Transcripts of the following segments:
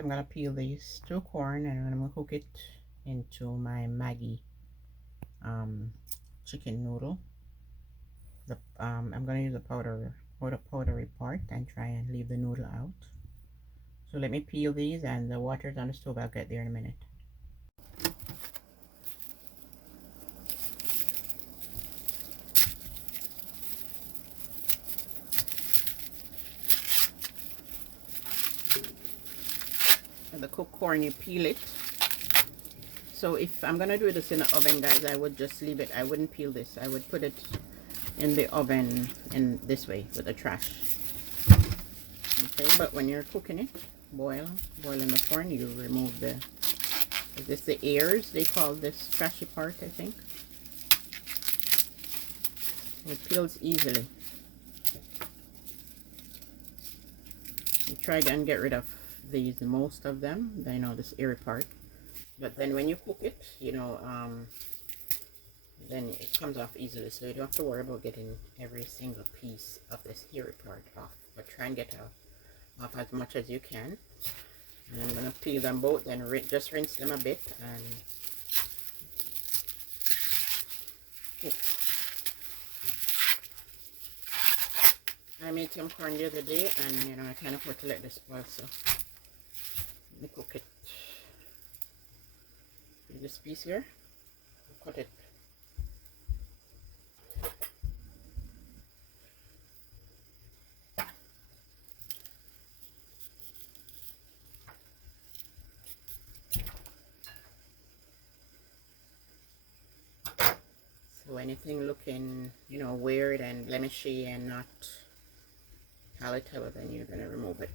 I'm gonna peel these two corn and I'm gonna cook it into my Maggi chicken noodle. I'm gonna use the powdery part and try and leave the noodle out. So let me peel these, and the water's on the stove. I'll get there in a minute. And the cooked corn, you peel it. So if I'm gonna do this in the oven, guys, I would just leave it. I wouldn't peel this. I would put it in the oven in this way with the trash. Okay, but when you're cooking it, boiling the corn, you remove the, is this the ears? They call this trashy part, I think. It peels easily. You try and get rid of these, most of them. I know this airy part. But then when you cook it, you know, then it comes off easily. So you don't have to worry about getting every single piece of this hairy part off. But try and get off as much as you can. And I'm going to peel them both, then just rinse them a bit and cook. I made some corn the other day, and you know, I can't afford to let this spoil, so let me cook it. This piece here, cut it. So anything looking, you know, weird and blemishy and not palatable, then you're going to remove it.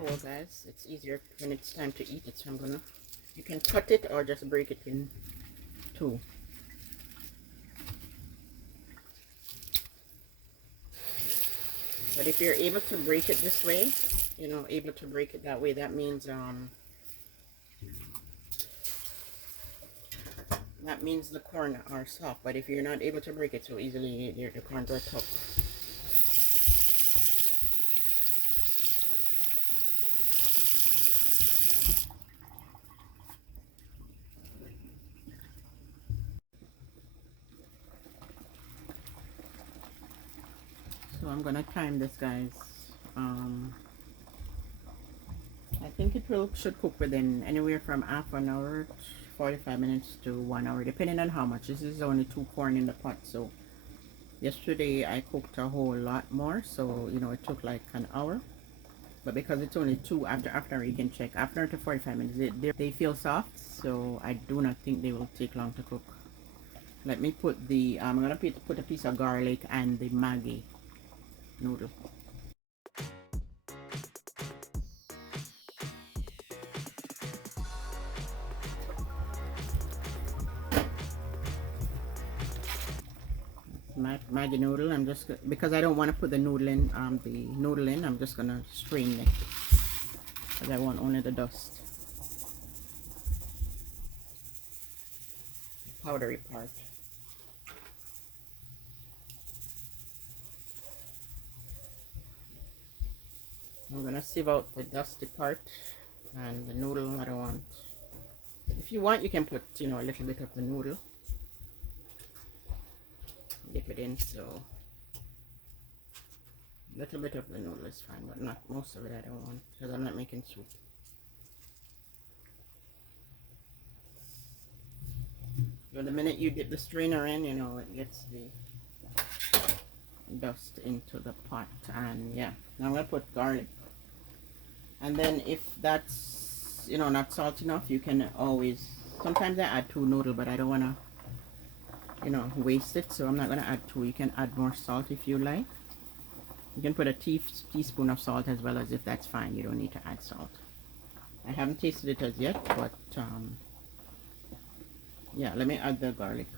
Well, guys, it's easier when it's time to eat it, so I'm gonna, you can cut it or just break it in two. But if you're able to break it this way, you know, able to break it that way, that means the corn are soft. But if you're not able to break it so easily, the corns are tough. So I'm gonna time this, guys. I think it should cook within anywhere from half an hour, 45 minutes to 1 hour, depending on how much. This is only 2 corn in the pot, so yesterday I cooked a whole lot more, so you know, it took like an hour. But because it's only 2, after you can check after to 45 minutes, they feel soft, so I do not think they will take long to cook. Let me put the I'm gonna put a piece of garlic and the Maggi noodle. Maggi noodle. I'm just, because I don't want to put the noodle in, I'm just gonna strain it because I want only the dust, powdery part. I'm gonna sieve out the dusty part and the noodle I don't want. If you want, you can put, you know, a little bit of the noodle, dip it in, so a little bit of the noodle is fine, but not most of it. I don't want, because I'm not making soup. So the minute you dip the strainer in, you know, it gets the dust into the pot. And yeah, now I'm gonna put garlic, and then if that's, you know, not salt enough, you can always, sometimes I add 2 noodles, but I don't want to, you know, waste it, so I'm not going to add 2. You can add more salt if you like. You can put a teaspoon of salt as well, as if that's fine. You don't need to add salt. I haven't tasted it as yet, but yeah, let me add the garlic.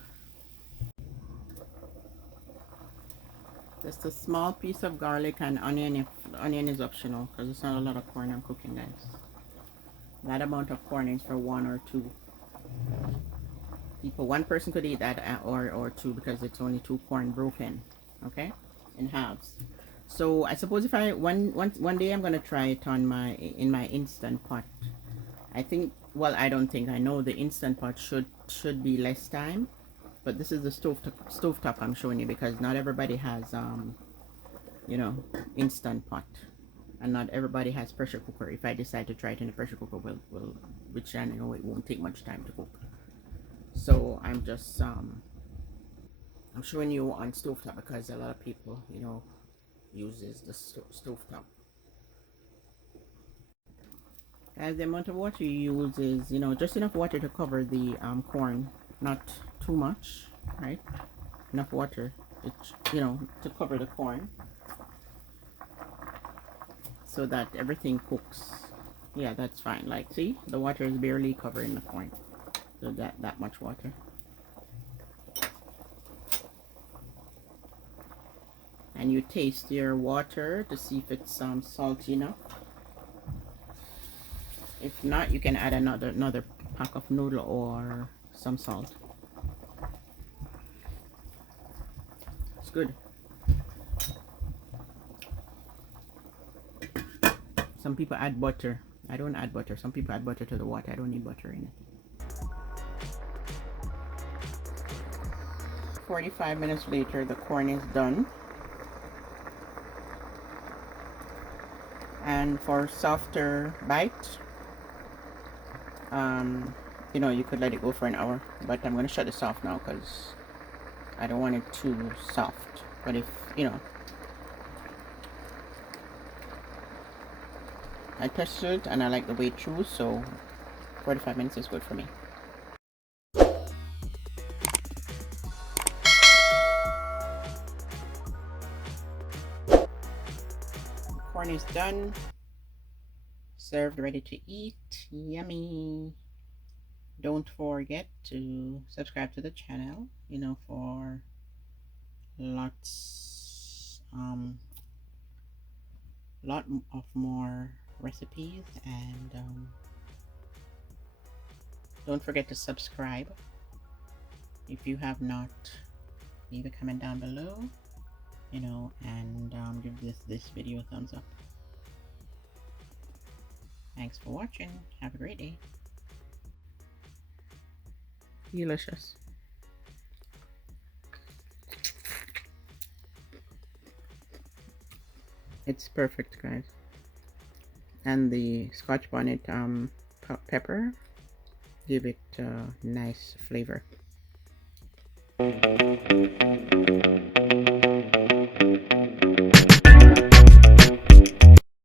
Just a small piece of garlic and onion. If onion is optional, because it's not a lot of corn I'm cooking, guys. That amount of corn is for one or two people. One person could eat that, or two, because it's only two corn broken, okay, in halves. So I suppose if I one day I'm gonna try it on my instant pot. I think, well, I don't think, I know the instant pot should be less time, but this is the stovetop I'm showing you, because not everybody has you know, instant pot, and not everybody has pressure cooker. If I decide to try it in a pressure cooker, which I know it won't take much time to cook. So I'm just I'm showing you on stovetop, because a lot of people, you know, uses the stovetop. As the amount of water you use is, you know, just enough water to cover the corn, not too much, right? Enough water, you know, to cover the corn, so that everything cooks. Yeah, that's fine. Like, see, the water is barely covering the corn, so that much water. And you taste your water to see if it's salty enough. If not, you can add another pack of noodle or some salt. It's good. Some people add butter. I don't add butter. Some people add butter to the water. I don't need butter in it. 45 minutes later, the corn is done. And for softer bite, you know, you could let it go for an hour, but I'm going to shut this off now because I don't want it too soft. But if, you know, I tested it and I like the way it chews, so 45 minutes is good for me. Corn is done, served, ready to eat. Yummy. Don't forget to subscribe to the channel, you know, for lot of more recipes, and don't forget to subscribe if you have not. Leave a comment down below, you know, and give this video a thumbs up. Thanks for watching. Have a great day. Delicious. It's perfect, guys. And the Scotch bonnet pepper give it a nice flavor.